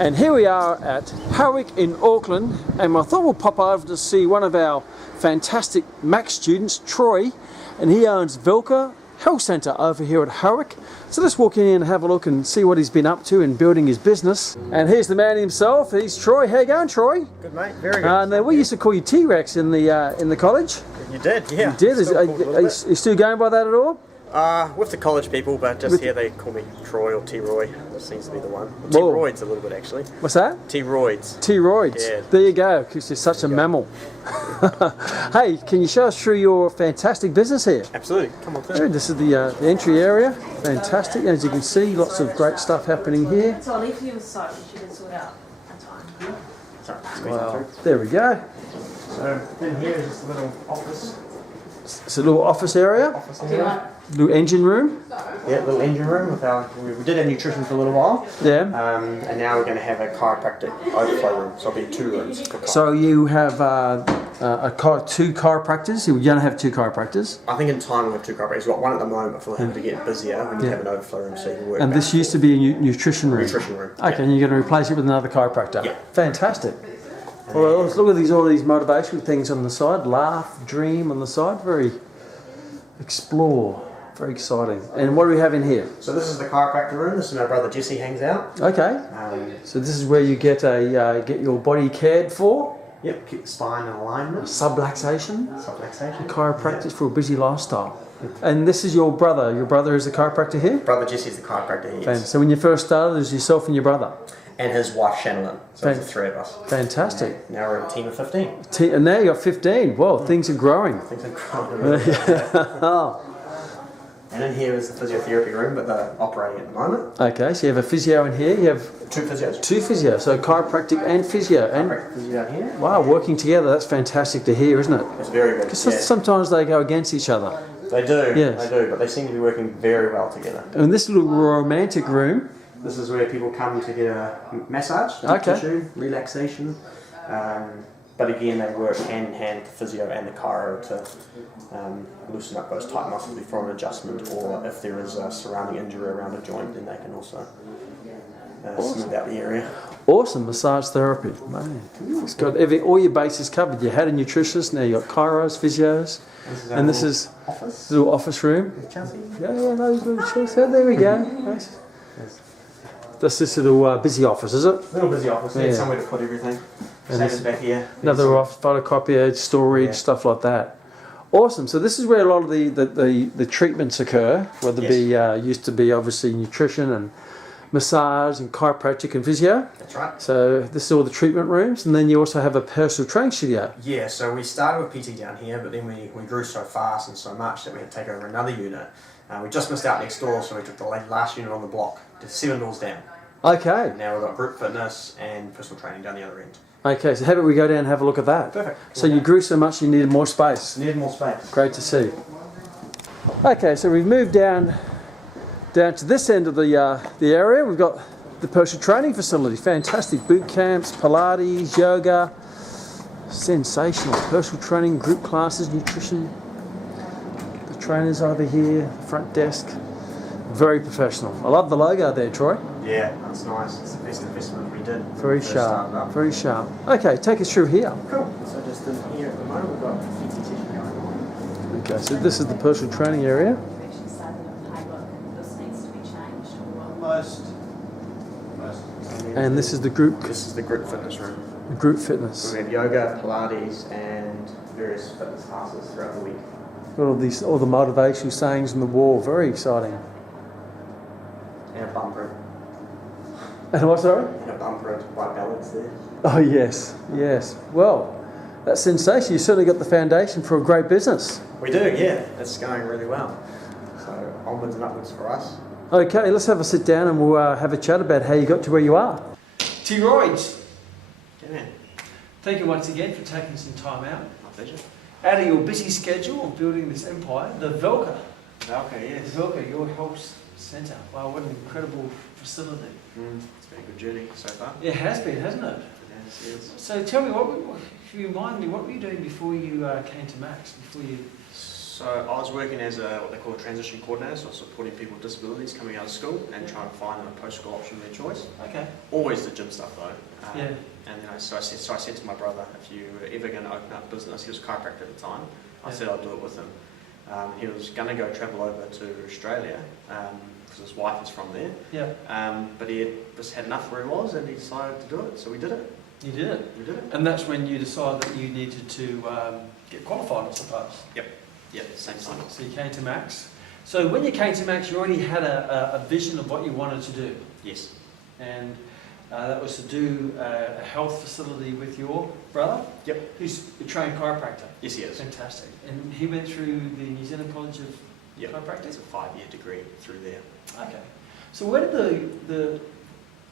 And here we are at Howick in Auckland, and I thought we'll pop over to see one of our fantastic Mac students, Troy, and he owns Velca Health Centre over here at Howick. So let's walk in and have a look and see what he's been up to in building his business. And here's the man himself. He's Troy. How you going, Troy? Good, mate. Very good. Now we used to call you T-Rex in the college. You did, yeah. You did. Are you still going by that at all? With the college people, but just here they call me Troy or T-Roy. That seems to be the one. T-Roids a little bit, actually. What's that? T-Roids. T-Roids. Yeah. There you go, because you're such a mammal. Hey, can you show us through your fantastic business here? Absolutely. Come on through. This is the entry area. Fantastic. As you can see, lots of great stuff happening here. So I'll leave you aside, which you can sort out at time. Sorry, squeeze Wow. through. There we go. So in here is just a little office. It's a little office area. Little engine room. Yeah, little engine room with our. We did have nutrition for a little while. Yeah. And now we're going to have a chiropractic overflow room. So it'll be 2 rooms. So you have two chiropractors. You're going to have 2 chiropractors. I think in time we'll have 2 chiropractors. We've got one at the moment, but we'll have to get busier. We need to have an overflow room so you can work. And this used to be a nutrition room. Nutrition room. Okay, and you're going to replace it with another chiropractor. Yeah. Fantastic. Well, let's look at all these motivational things on the side. Laugh, dream on the side. Very explore. Very exciting. And what do we have in here? So this is the chiropractor room. This is where my brother Jesse hangs out. Okay. So this is where you get get your body cared for. Yep, keep the spine in alignment. Subluxation. Subluxation. Chiropractic for a busy lifestyle. And this is your brother. Your brother is a chiropractor here? Brother Jesse's the chiropractor, yes. So when you first started, it was yourself and your brother? And his wife Shannon. So it's the 3 of us. Fantastic. Now we're a team of 15. And now you got 15. Well, things are growing. Things are growing. And in here is the physiotherapy room, but they're operating at the moment. Okay, so you have a physio in here. You have 2 physios. 2 physios, so chiropractic and physio. Chiropractic physio here. Wow, working together, that's fantastic to hear, isn't it? It's very good. Because sometimes they go against each other. They do, yes. They do, but they seem to be working very well together. And this little romantic room. This is where people come to get a massage, tissue, relaxation. But again, they work hand in hand with the physio and the chiro to loosen up those tight muscles before an adjustment, or if there is a surrounding injury around a joint, then they can also smooth out the area. Awesome massage therapy, man. It's got all your bases covered. You had a nutritionist, now you got chiros, physios, and this is office. Little office room. Chelsea. Yeah, those little chairs. Oh, there we go. Nice. That's this little busy office, is it? Little busy office. Yeah. Somewhere to put everything. Same as back here. Another photocopier, storage, stuff like that. Awesome. So this is where a lot of the treatments occur, whether it be used to be obviously nutrition and massage and chiropractic and physio. That's right. So this is all the treatment rooms, and then you also have a personal training studio. Yeah, so we started with PT down here, but then we grew so fast and so much that we had to take over another unit. We just missed out next door, so we took the last unit on the block, just 7 doors down. Okay. Now we've got group fitness and personal training down the other end. Okay, so how about we go down and have a look at that? Perfect. So you grew so much you needed more space. Needed more space. Great to see. Okay, so we've moved down to this end of the area. We've got the personal training facility. Fantastic boot camps, Pilates, yoga. Sensational. Personal training, group classes, nutrition. The trainers over here, the front desk. Very professional. I love the logo there, Troy. Yeah, that's nice. It's the best investment we did. Very sharp. Very sharp. Okay, take us through here. Cool. So just in here at the moment we've got PT session going on. Okay, so this is the personal training area. And this is the group. This is the group fitness room. The group fitness. We have yoga, Pilates, and various fitness classes throughout the week. Got all the motivational sayings on the wall. Very exciting. And a bumper. And what, sorry? And a bumper and white balance there. Oh yes, yes. Well, that's sensational. You certainly got the foundation for a great business. We do, yeah. It's going really well. So onwards and upwards for us. Okay, let's have a sit down and we'll have a chat about how you got to where you are. T-Roids. Yeah. Thank you once again for taking some time out. My pleasure. Out of your busy schedule of building this empire, the Velca. Velca, yes. Velca, your health centre. Wow, what an incredible facility. It's been a good journey so far. It has been, hasn't it? Yes. So tell me, if you remind me, what were you doing before you came to Max? Before you? So I was working as what they call a transition coordinator, so supporting people with disabilities coming out of school and trying to find them a post-school option of their choice. Okay. Always the gym stuff though. Yeah. And so I said to my brother, if you were ever going to open up a business, he was a chiropractor at the time, I said I'd do it with him. He was going to go travel over to Australia because his wife is from there. Yeah. But he had just had enough where he was and he decided to do it, so we did it. You did it? We did it. And that's when you decided that you needed to get qualified, I suppose? Yep, same time. So you came to Max. So when you came to Max, you already had a vision of what you wanted to do. Yes. And that was to do a health facility with your brother? Yep. Who's a trained chiropractor? Yes, he is. Fantastic. And he went through the New Zealand College of Chiropractic? It's a 5-year degree through there. Okay. So where did the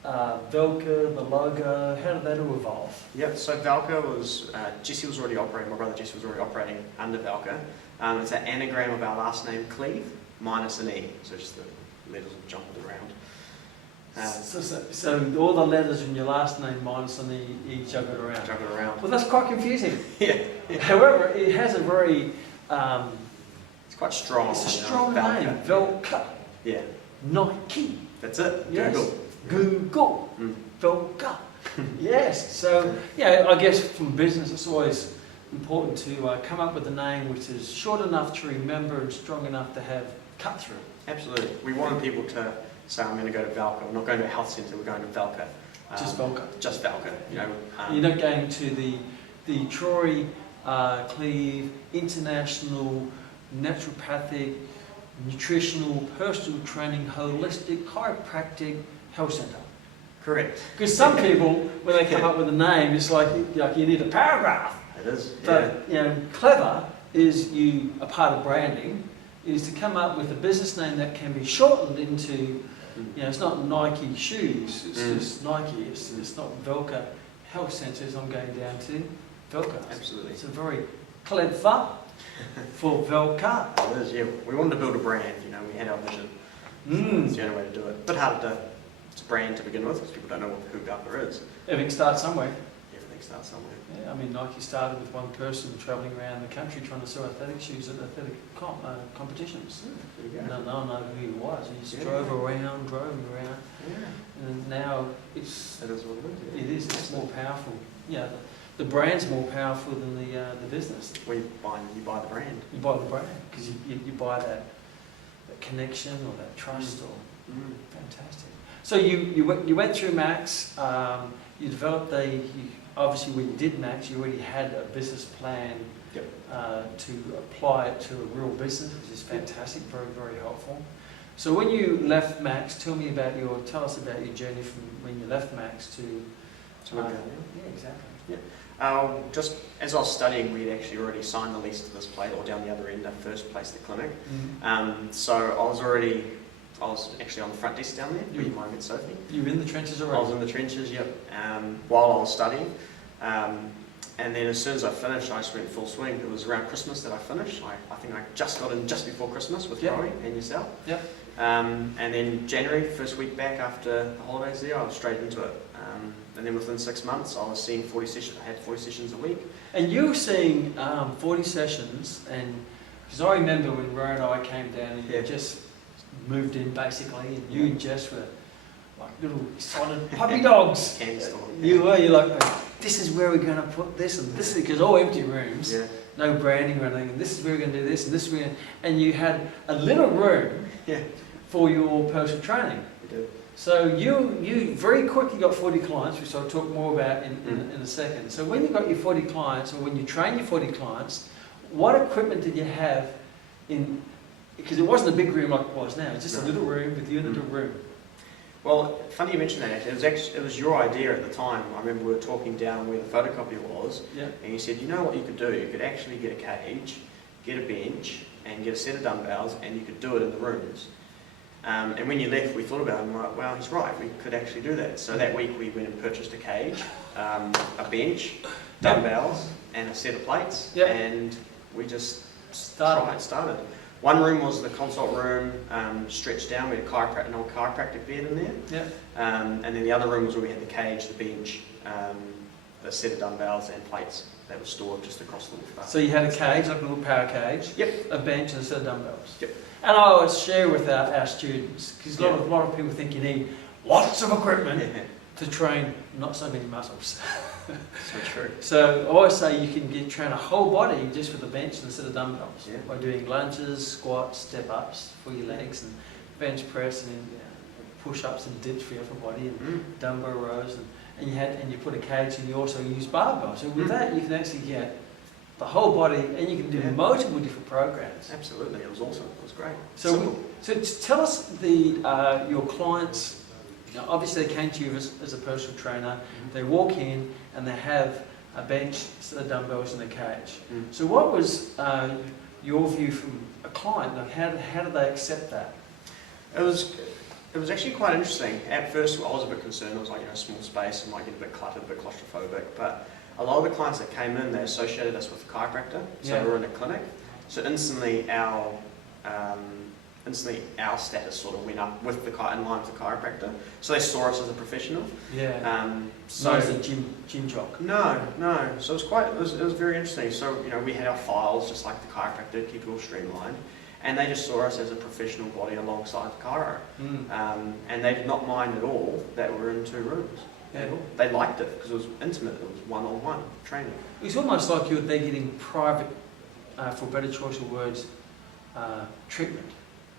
Velca, the logo, how did that all evolve? Yep, so Velca was, Jesse was already operating, my brother Jesse was already operating under Velca. It's an anagram of our last name, Cleve, minus an E, so just the letters will jumbled around. So all the letters in your last name minus an E juggled around? Juggled around. Well, that's quite confusing. Yeah. However, it has a very... it's quite strong. It's a strong Velca. name, Velca. Yeah. Nike. That's it. Yes. Google. Mm. Velca. Yes. So, yeah, I guess from business it's always important to come up with a name which is short enough to remember and strong enough to have cut through. Absolutely. We wanted people to say, I'm going to go to Velca. We're not going to a health centre, we're going to Velca. Just Velca. Just Velca. You're not going to the Troy Cleve International Naturopathic Nutritional Personal Training Holistic Chiropractic Health Centre. Correct. Because some people, when they come up with a name, it's like you need a paragraph. It is. But clever is a part of branding is to come up with a business name that can be shortened into, it's not Nike shoes, it's just Nike. It's not Velca Health Centres. I'm going down to Velca. Absolutely. It's a very clever for Velca. It is. Yeah. We wanted to build a brand. We had our vision. It's the only way to do it. A bit harder to brand to begin with because people don't know who Velca is. Everything starts somewhere. Everything starts somewhere. Yeah, I mean, Nike started with one person travelling around the country trying to sell athletic shoes at athletic competitions. There you go. No one knew who he was. He just drove around. Yeah. And now it is It is what it is. it is. It's more powerful. Yeah, the brand's more powerful than the business. Well, you buy the brand. You buy the brand because you buy that connection or that trust or fantastic. So you went through Max. You developed obviously when you did Max, you already had a business plan to apply it to a real business, which is fantastic, very, very helpful. So when you left Max, tell us about your journey from when you left Max to where we are now. yeah, exactly. Just as I was studying, we'd actually already signed the lease to this place, or down the other end, our first place, the clinic. So I was actually on the front desk down there, where you might have met Sophie. You were in the trenches already? I was in the trenches, yep, while I was studying. And then as soon as I finished, I just went full swing. It was around Christmas that I finished. I think I just got in just before Christmas with Rory and yourself. Yep. And then January, first week back after the holidays there, I was straight into it. And then within 6 months, I was seeing 40 sessions. I had 40 sessions a week. And you were seeing 40 sessions, and because I remember when Rory and I came down, and you just moved in basically, and you and Jess were like little excited puppy dogs. You're like, this is where we're going to put this, and this is because all empty rooms, no branding or anything, and this is where we're going to do this, and this is where, and you had a little room for your personal training. We did. So you very quickly got 40 clients, which I'll talk more about in a second. So when you got your 40 clients, or when you trained your 40 clients, what equipment did you have in? Because it wasn't a big room like it was now. It's just a little room with you in a little room. Well, funny you mention that. Actually, it was your idea at the time. I remember we were talking down where the photocopier was, and you said, you know what you could do? You could actually get a cage, get a bench, and get a set of dumbbells, and you could do it in the rooms. And when you left, we thought about it, and we're like, well, he's right, we could actually do that. So that week we went and purchased a cage, a bench, dumbbells, and a set of plates, and we just started. One room was the consult room, stretched down, we had an old chiropractic bed in there. And then the other room was where we had the cage, the bench, the set of dumbbells and plates. that was stored just across the lift bar. So you had a cage, like a little power cage, Yep. a bench and a set of dumbbells. Yep. And I always share with our students, because a lot of people think you need lots of equipment to train not so many muscles. So true. So I always say you can train a whole body just with a bench and a set of dumbbells by doing lunges, squats, step-ups for your legs, and bench press, and push-ups and dips for your upper body, and dumbbell rows, and you put a cage, and you also use barbells. So with that, you can actually get the whole body, and you can do multiple different programs. Absolutely, it was awesome. It was great. So tell us your clients. Now, obviously, they came to you as a personal trainer. They walk in and they have a bench, a set of dumbbells, and a cage. So, what was your view from a client? Like, how did they accept that? It was actually quite interesting. At first, I was a bit concerned. It was like, small space and might get a bit cluttered, a bit claustrophobic. But a lot of the clients that came in, they associated us with the chiropractor. So we were in a clinic. So instantly our status sort of went up with in line with the chiropractor. So they saw us as a professional. So as a gym jock. No. So it was very interesting. So we had our files just like the chiropractor, keep it all streamlined. And they just saw us as a professional body alongside the chiro. And they did not mind at all that we were in 2 rooms. They liked it because it was intimate, it was one-on-one training. It's almost like they're getting private, for a better choice of words, treatment.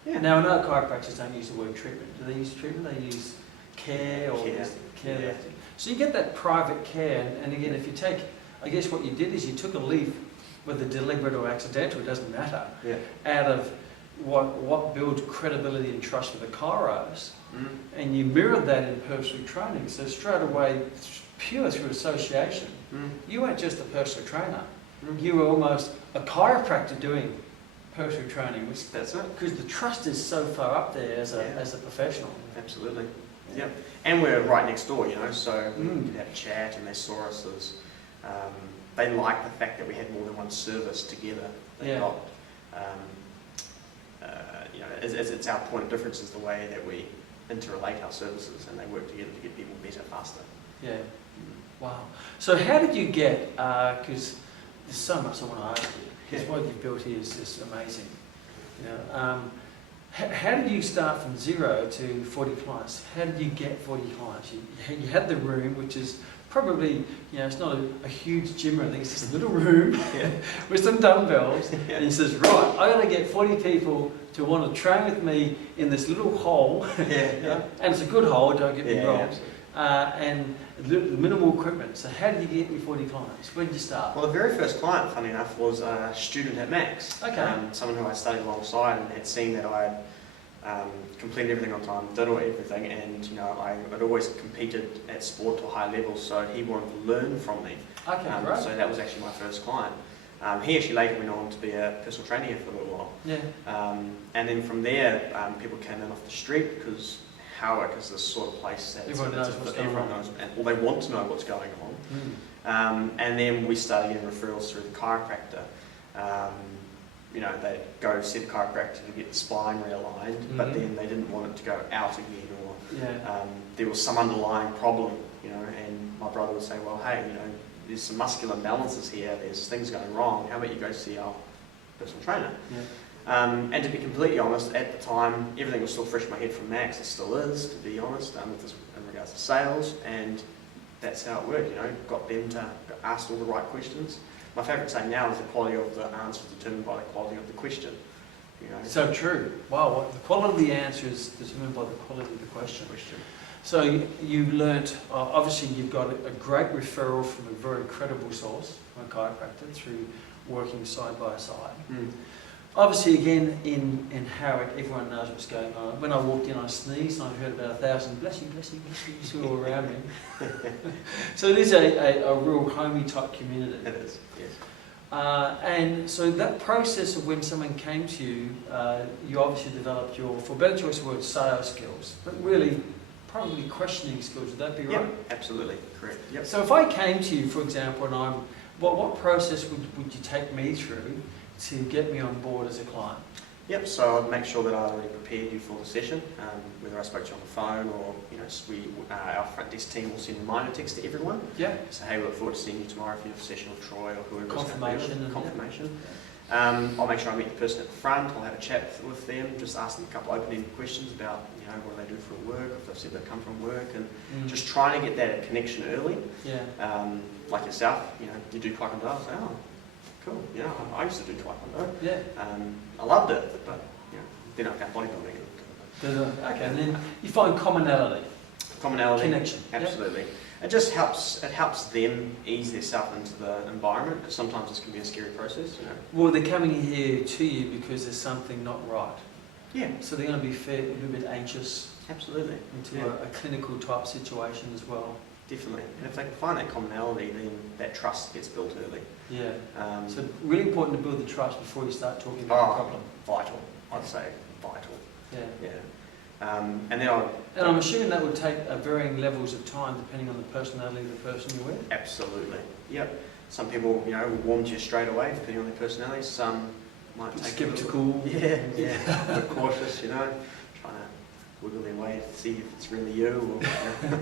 Now I know chiropractors don't use the word treatment. Do they use treatment? They use care or care. So you get that private care, and again, if you take, I guess what you did is you took a leaf, whether deliberate or accidental, it doesn't matter, out of what builds credibility and trust with the chiros, and you mirrored that in personal training. So straight away, pure through association, you weren't just a personal trainer. You were almost a chiropractor doing personal training, That's it. because the trust is so far up there as a professional. Absolutely. Yep. And we're right next door, so we could have a chat, and they saw us as they liked the fact that we had more than one service together. They got, it's our point of difference is the way that we interrelate our services, and they work together to get people better faster. Yeah. Wow. So how did you get? Because there's so much I want to ask you. Because what you've built here is just amazing. How did you start from 0 to 40 clients? How did you get 40 clients? You had the room, which is probably, it's not a huge gym or anything, it's just a little room with some dumbbells. And he says, right, I got to get 40 people to want to train with me in this little hole. And it's a good hole, don't get me wrong. And minimal equipment. So how did you get your 40 clients? Where did you start? Well, the very first client, funny enough, was a student at Max. Someone who I studied alongside and had seen that I had completed everything on time, did everything, and I had always competed at sport to a high level, so he wanted to learn from me. Right. So that was actually my first client. He actually later went on to be a personal trainer here for a little while. And then from there, people came in off the street because Howick is this sort of place that everyone knows what's going on. Or they want to know what's going on. And then we started getting referrals through the chiropractor. They'd go see the chiropractor to get the spine realigned, but then they didn't want it to go out again, or there was some underlying problem, and my brother would say, well, hey, there's some muscular imbalances here, there's things going wrong, how about you go see our personal trainer? And to be completely honest, at the time, everything was still fresh in my head from Max. It still is, to be honest, in regards to sales, and that's how it worked. Got them to ask all the right questions. My favourite saying now is the quality of the answer is determined by the quality of the question. So true. Wow, the quality of the answer is determined by the quality of the question. So you learnt, obviously you've got a great referral from a very credible source, a chiropractor, through working side by side. Obviously, again, in Howick, everyone knows what's going on. When I walked in, I sneezed, and I heard about 1,000 bless you all around me. So it is a real homey type community. It is, yes. And so that process of when someone came to you, you obviously developed your, for better choice of words, sales skills, but really probably questioning skills. Would that be right? Yep, absolutely, correct. Yep. So if I came to you, for example, and what process would you take me through to get me on board as a client? Yep, so I'd make sure that I already prepared you for the session, whether I spoke to you on the phone or, our front desk team will send a reminder text to everyone. Yeah. So, hey, we look forward to seeing you tomorrow if you have a session with Troy or whoever. Confirmation. I'll make sure I meet the person at the front. I'll have a chat with them, just ask them a couple open-ended questions about, what do they do for work, if they've said they come from work, and just trying to get that connection early. Yeah. Like yourself, you do Taekwondo. I say, oh, cool. I used to do Taekwondo. Yeah. I loved it, but then I found bodybuilding. Okay, and then you find commonality. Connection. Absolutely. Yep. It just helps. It helps them ease themselves into the environment, because sometimes this can be a scary process. Well, they're coming here to you because there's something not right. Yeah. So they're going to be a little bit anxious. Absolutely. Into a clinical type situation as well. Definitely. And if they can find that commonality, then that trust gets built early. Yeah. So really important to build the trust before you start talking about the problem. Vital. I'd say vital. Yeah. Yeah. And then I'm assuming that would take varying levels of time depending on the personality of the person you're with. Absolutely. Yep. Some people, will warm to you straight away depending on their personality. Some might take skeptical. Yeah. A bit cautious, trying to wiggle their way to see if it's really you. Or,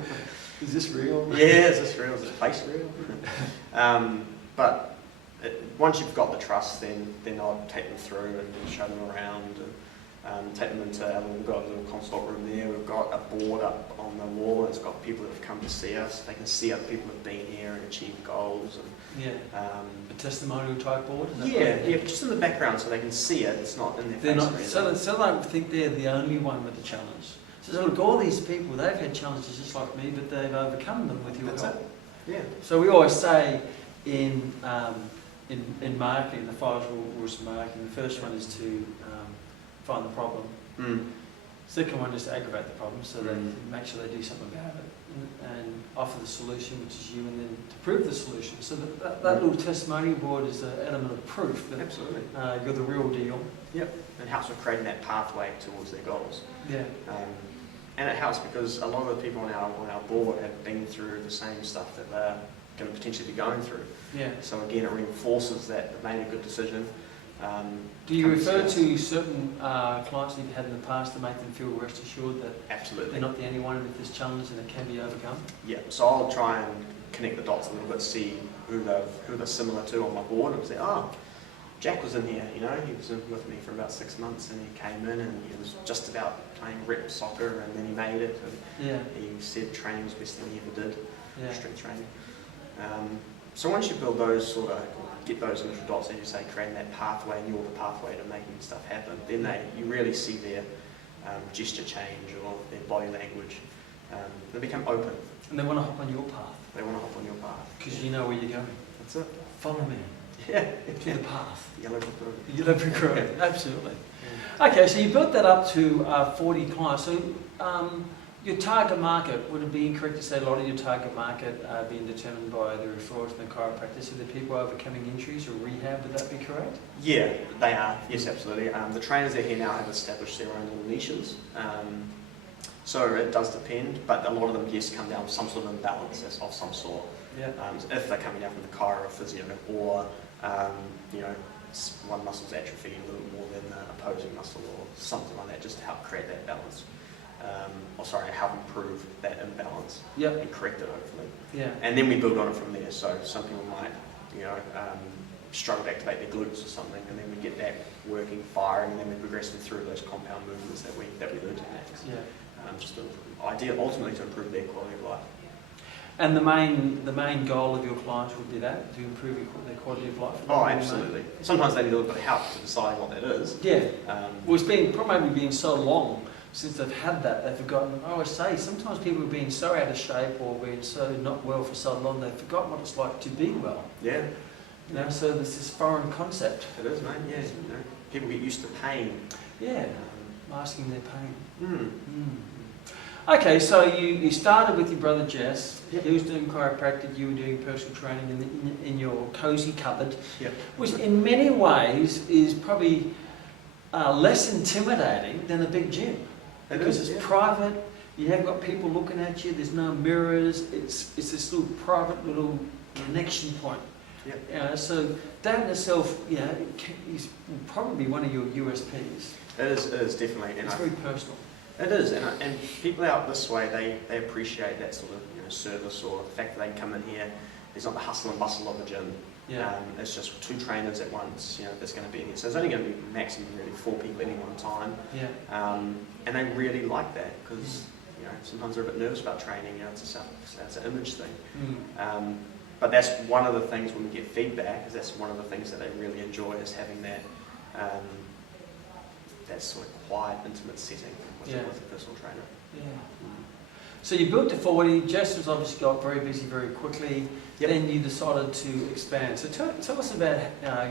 Is this real? Yeah, is this real? Is this place real? But once you've got the trust, then I'll take them through and show them around and take them into we've got a little consult room there. We've got a board up on the wall. It's got people that have come to see us. They can see other people have been here and achieved goals. And, a testimonial type board? Yeah, just in the background so they can see it. It's not in their face. So they don't think they're the only one with the challenge. So look, all these people, they've had challenges just like me, but they've overcome them with your help. Yeah. So we always say in marketing, the 5 rules of marketing, the first one is to find the problem. Second one is to aggravate the problem, so they make sure they do something about it, and offer the solution, which is you, and then to prove the solution. So that little testimonial board is an element of proof that absolutely you're the real deal. Yep. It helps with creating that pathway towards their goals. Yeah. And it helps because a lot of the people on our board have been through the same stuff that they're going to potentially be going through. Yeah. So again, it reinforces that they've made a good decision. Do you refer to certain clients that you've had in the past to make them feel rest assured that absolutely they're not the only one with this challenge and it can be overcome? Yeah. So I'll try and connect the dots a little bit, see who they're similar to on my board, and say, Jack was in here, he was with me for about 6 months, and he came in and he was just about playing rep soccer, and then he made it, and he said training was the best thing he ever did, strength training. So once you build those get those initial dots, as you say, creating that pathway, and you're the pathway to making stuff happen, then you really see their gesture change or their body language. They become open. And they want to hop on your path. They want to hop on your path. Because you know where you're going. That's it. Follow me. Yeah. To the path. Yellow brick road. Yellow brick road, absolutely. Okay, so you built that up to 40 clients. So your target market, would it be incorrect to say a lot of your target market being determined by the referrals and the chiropractors? Are the people overcoming injuries or rehab, would that be correct? Yeah, they are. Yes, absolutely. The trainers that are here now have established their own little niches. So it does depend, but a lot of them, yes, come down with some sort of imbalance of some sort. Yeah. If they're coming down from the chiro or physio, or one muscle's atrophied a little more than the opposing muscle or something like that, just to help create that balance. Help improve that imbalance and correct it, hopefully. Yeah. And then we build on it from there. So some people might, struggle to activate their glutes or something, and then we get that working, firing, and then we progress them through those compound movements that we learn to next. Yeah. Just ultimately to improve their quality of life. And the main goal of your clients would be that, to improve their quality of life? Oh, absolutely. Sometimes they need a little bit of help to decide what that is. Yeah. Well, it's probably been so long since they've had that, they've forgotten. I always say, sometimes people have been so out of shape or been so not well for so long, they've forgotten what it's like to be well. Yeah. So there's this foreign concept. It is, mate. Yeah. People get used to pain. Yeah. Masking their pain. Okay, so you started with your brother Jess. Yep. He was doing chiropractic, you were doing personal training in your cosy cupboard, which in many ways is probably less intimidating than a big gym. Because it's private, you haven't got people looking at you, there's no mirrors, it's this little private little connection point Yep. So that in itself, is probably one of your USPs. It is definitely. It's very personal. It is, and people out this way, they appreciate that sort of service, or the fact that they can come in here. There's not the hustle and bustle of the gym. Yeah. It's just 2 trainers at once. There's going to be, so there's only going to be maximum really 4 people at any one time. Yeah. And they really like that because sometimes they're a bit nervous about training. It's an image thing. But that's one of the things when we get feedback. Is that's one of the things that they really enjoy, is having that that sort of quiet, intimate setting with a personal trainer. Yeah. So you built to 40. Jason's obviously got very busy very quickly. Yep. Then you decided to expand. So tell us about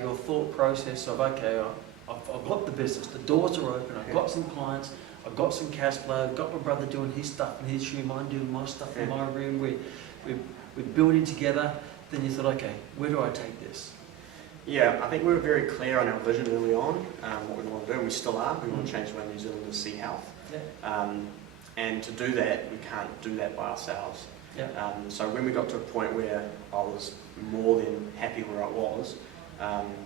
your thought process of, okay, I've got the business, the doors are open, I've got some clients, I've got some cash flow, I've got my brother doing his stuff in his room, I'm doing my stuff in my room, we're building together. Then you thought, okay, where do I take this? Yeah, I think we were very clear on our vision early on, what we want to do, and we still are. We want to change the way New Zealanders see health. Yeah. And to do that, we can't do that by ourselves. Yeah. So when we got to a point where I was more than happy where I was,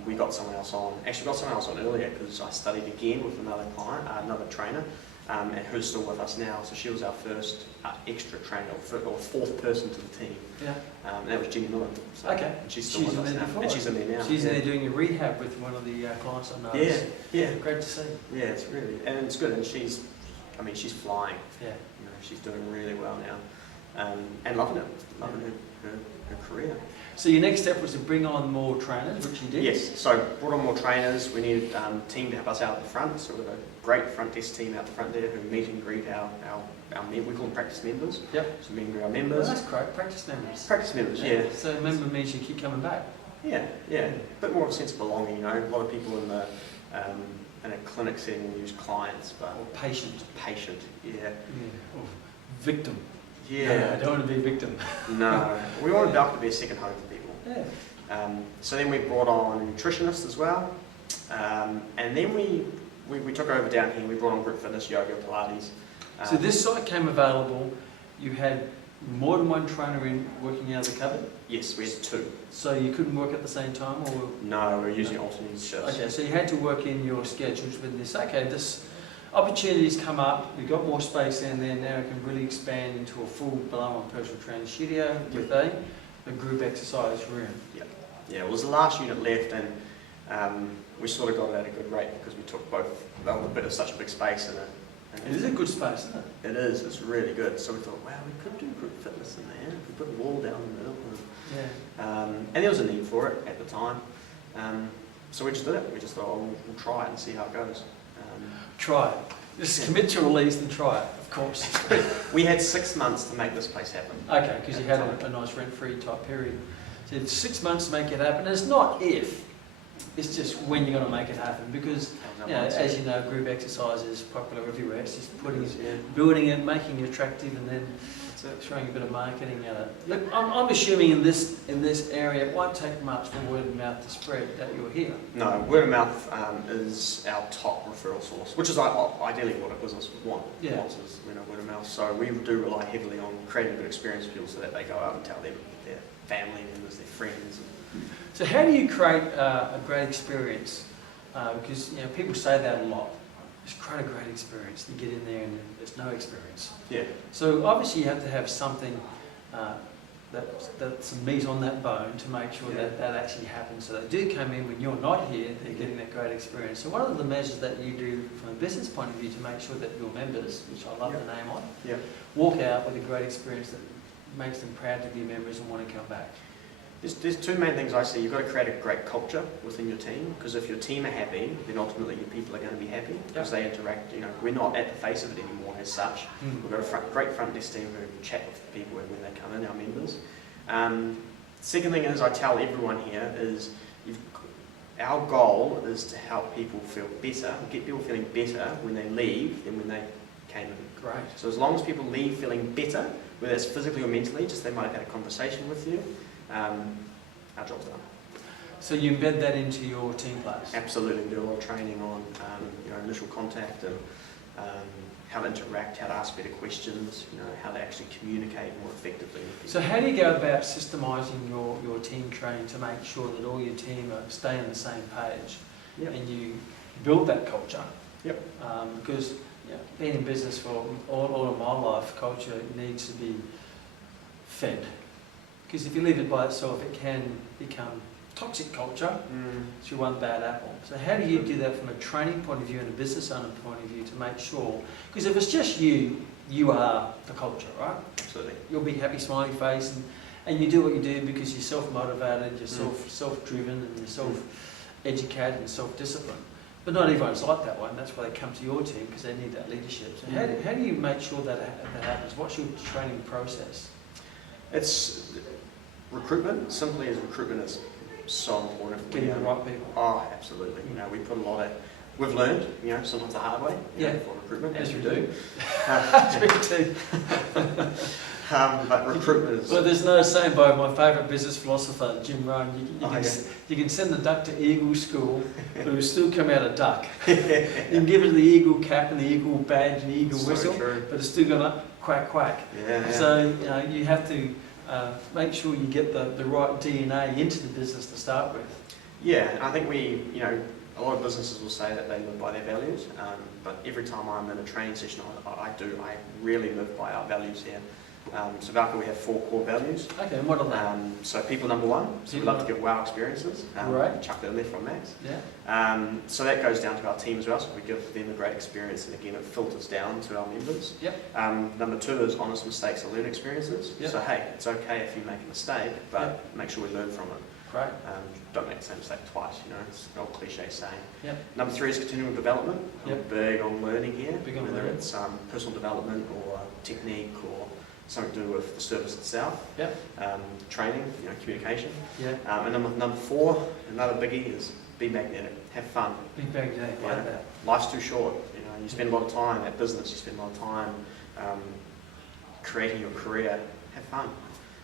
we got someone else on. Actually, we got someone else on earlier because I studied again with another client, another trainer, and who's still with us now. So she was our first extra trainer, or 4th person to the team. Yeah. And that was Jenny Miller. So, Okay. and she's still with us now. And she's in there now. She's in there doing a rehab with one of the clients I know. Yeah. Great to see. Yeah, it's really, and it's good. And she's flying. Yeah. She's doing really well now, and loving it, loving her career. So your next step was to bring on more trainers, which you did? Yes, so brought on more trainers. We needed a team to help us out at the front, so we've got a great front desk team out the front there who meet and greet our we call them practice members. Yep. So meet and greet our members. Oh, that's great, practice members. Practice members, yeah. So member means you keep coming back. Yeah. A bit more of a sense of belonging, A lot of people in a clinic setting will use clients, but... Or patient. Patient, yeah. Or victim. Yeah. No, I don't want to be a victim. No. We want to be a second home for people. Yeah. So then we brought on a nutritionist as well. And then we took over down here, we brought on group fitness, yoga, Pilates. So this site came available, you had more than one trainer in working out of the cupboard? Yes, we had 2. So you couldn't work at the same time? Or? No, we were using alternate shifts. Okay, so you had to work in your schedules with this. Okay, this opportunities come up, we've got more space in there, now we can really expand into a full blown personal training studio with a group exercise room. Yeah, it was the last unit left, and we sort of got it at a good rate because we took both a bit of such a big space in it. It is a good space, isn't it? It is, it's really good. So we thought, wow, we could do group fitness in there. We put a wall down the middle. And there was a need for it at the time. So we just did it. We just thought, we'll try it and see how it goes. Try it. Just commit to release and try it, of course. We had 6 months to make this place happen. Okay, because you had a nice rent-free type period. So it's 6 months to make it happen. It's not if, it's just when you're going to make it happen. Because, as you know, group exercise is popular everywhere. It's just building it, making it attractive, and then throwing a bit of marketing at it. Look, I'm assuming in this area it won't take much for word of mouth to spread that you're here. No, word of mouth is our top referral source, which is ideally what a business would want. Yeah. Wants is word of mouth. So we do rely heavily on creating a good experience for people so that they go out and tell their family members, their friends. So how do you create a great experience? Because people say that a lot. Just create a great experience. You get in there and there's no experience. Yeah. So obviously you have to have something that's meat on that bone to make sure that actually happens. So they do come in when you're not here, they're getting that great experience. So what are the measures that you do from a business point of view to make sure that your members, which I love the name on, walk out with a great experience that makes them proud to be members and want to come back? There's 2 main things I see. You've got to create a great culture within your team, because if your team are happy, then ultimately your people are going to be happy because they interact. We're not at the face of it anymore as such. We've got a great front desk team who chat with people when they come in, our members. Second thing is I tell everyone here is our goal is to help people feel better, get people feeling better when they leave than when they came in. Great. So as long as people leave feeling better, whether it's physically or mentally, just they might have had a conversation with you, our job's done. So you embed that into your team place? Absolutely, we do a lot of training on initial contact and how to interact, how to ask better questions, how to actually communicate more effectively with people. So how do you go about systemising your team training to make sure that all your team are staying on the same page, and you build that culture? Yep. Because being in business for all of my life, culture needs to be fed. Because if you leave it by itself, it can become toxic culture. It's your one bad apple. So how do you do that from a training point of view and a business owner point of view to make sure? Because if it's just you, you are the culture, right? Absolutely. You'll be happy, smiley face, and you do what you do because you're self-motivated, you're self-driven, and you're self-educated and self-disciplined. But not everyone's like that one. That's why they come to your team, because they need that leadership. So how do you make sure that happens? What's your training process? It's recruitment. Simply as recruitment is so important. Getting the right people. Oh, absolutely. We put a lot of. We've learned, sometimes the hard way. For recruitment, as you do. As we do. But recruitment is. Well, there's no saying by my favourite business philosopher, Jim Rohn. You can send the duck to Eagle School, but it will still come out a duck. You can give it the eagle cap and the eagle badge and the eagle whistle, but it's still gonna quack quack. So you have to make sure you get the right DNA into the business to start with. Yeah, and I think a lot of businesses will say that they live by their values, but every time I'm in a training session, I really live by our values here. So Velca, we have 4 core values. Okay, and what are they? So people number 1, so we love to give wow experiences. Right. Chucked earlier from Max. Yeah. So that goes down to our team as well, so we give them a great experience, and again it filters down to our members. Yep. Number 2 is honest mistakes and learn experiences. Yep. So hey, it's okay if you make a mistake, but make sure we learn from it. Great. Don't make the same mistake twice, it's an old cliche saying. Yep. Number 3 is continual development. I'm big on learning here, whether it's personal development or technique or something to do with the service itself. Yep. Training, communication. Yeah. And number 4, another biggie is be magnetic, have fun. Be magnetic, like that. Life's too short. You spend a lot of time at business, you spend a lot of time creating your career, have fun.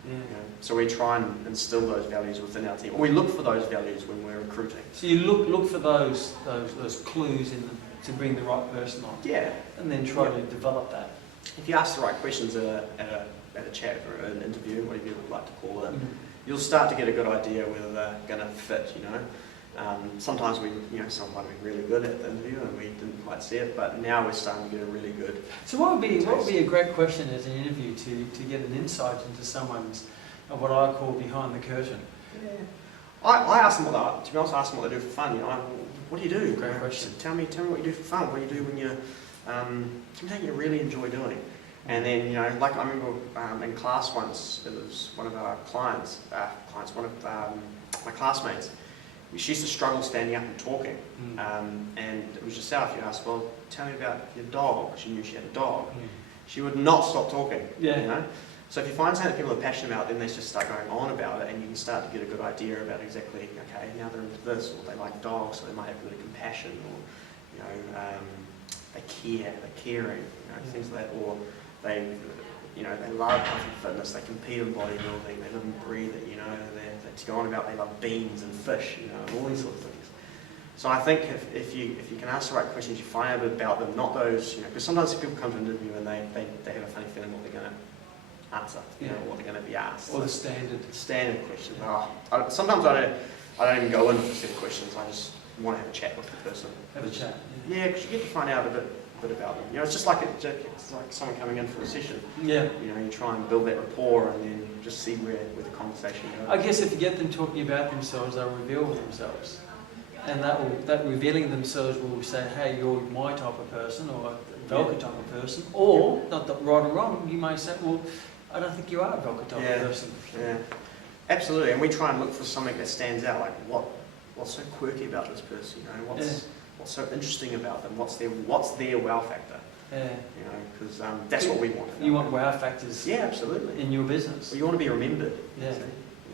Yeah. So we try and instill those values within our team. Or we look for those values when we're recruiting. So you look for those clues to bring the right person on. Yeah. And then try to develop that. If you ask the right questions at a chat or an interview, whatever you would like to call it, you'll start to get a good idea whether they're going to fit. Sometimes we really good at the interview and we didn't quite see it, but now we're starting to get a really good. So what would be a great question as an interview to get an insight into someone's what I call behind the curtain? Yeah. I ask them to be honest, I ask them what they do for fun. What do you do? Great question. Tell me what you do for fun. What do you do when you're something you really enjoy doing? And then like I remember in class once, it was one of our clients, one of my classmates. She used to struggle standing up and talking, and it was yourself. You asked, well, tell me about your dog. She knew she had a dog. She would not stop talking. Yeah. So if you find something that people are passionate about, then they just start going on about it, and you can start to get a good idea about exactly, okay, now they're into this, or they like dogs, so they might have a bit of compassion, or they care, they're caring, things like that, or they love health and fitness, they compete in bodybuilding, they live and breathe it, they go on about they love beans and fish, all these sorts of things. So I think if you can ask the right questions, you find out a bit about them, not those, because sometimes people come to an interview and they have a funny feeling what they're going to answer, what they're going to be asked. Or the standard questions. Sometimes I don't even go in for set questions, I just want to have a chat with the person. Have a chat. Yeah, because you get to find out a bit about them. It's just like someone coming in for a session. Yeah. You try and build that rapport and then just see where the conversation goes. I guess if you get them talking about themselves, they'll reveal themselves, and that revealing themselves will say, "Hey, you're my type of person," or a Velca type of person, or not that right or wrong. You may say, "Well, I don't think you are a Velca type of person." Yeah, absolutely. And we try and look for something that stands out, like what's so quirky about this person. What's so interesting about them? What's their wow factor? Yeah. Because that's what we want. You want wow factors. Yeah, absolutely. In your business. Well, you want to be remembered. Yeah.